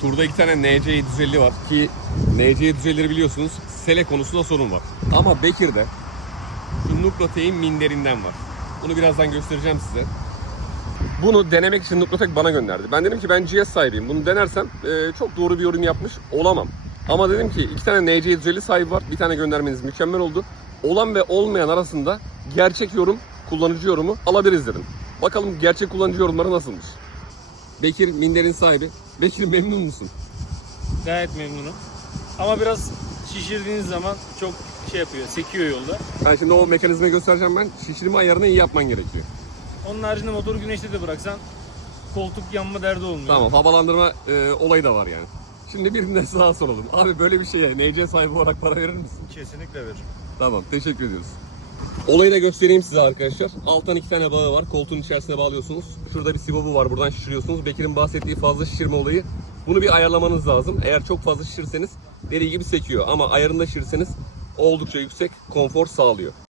Turda iki tane NC 750 var ki NC 750'leri biliyorsunuz sele konusunda sorun var. Ama Bekir'de şu Nukrotek'in minderinden var. Bunu birazdan göstereceğim size. Bunu denemek için Nukrotek bana gönderdi. Ben dedim ki ben GS sahibiyim. Bunu denersem e, çok doğru bir yorum yapmış olamam. Ama dedim ki iki tane NC 750 sahibi var. Bir tane göndermeniz mükemmel oldu. Olan ve olmayan arasında gerçek yorum, kullanıcı yorumu alabiliriz dedim. Bakalım gerçek kullanıcı yorumları nasılmış? Bekir Minder'in sahibi. Bekir memnun musun? Gayet memnunum. Ama biraz şişirdiğiniz zaman çok şey yapıyor, sekiyor yolda. Ben şimdi o mekanizmayı göstereceğim ben. Şişirme ayarını iyi yapman gerekiyor. Onun haricinde motoru güneşte de bıraksan koltuk yanma derdi olmuyor. Tamam havalandırma e, olayı da var yani. Şimdi birinden sağa soralım. Abi böyle bir şeye NC sahibi olarak para verir misin? Kesinlikle veririm. Tamam teşekkür ediyoruz. Olayı da göstereyim size arkadaşlar. Alttan iki tane bağı var. Koltuğun içerisine bağlıyorsunuz. Şurada bir sibobu var. Buradan şişiriyorsunuz. Bekir'in bahsettiği fazla şişirme olayı. Bunu bir ayarlamanız lazım. Eğer çok fazla şişirirseniz dediği gibi sekiyor. Ama ayarında şişirirseniz oldukça yüksek konfor sağlıyor.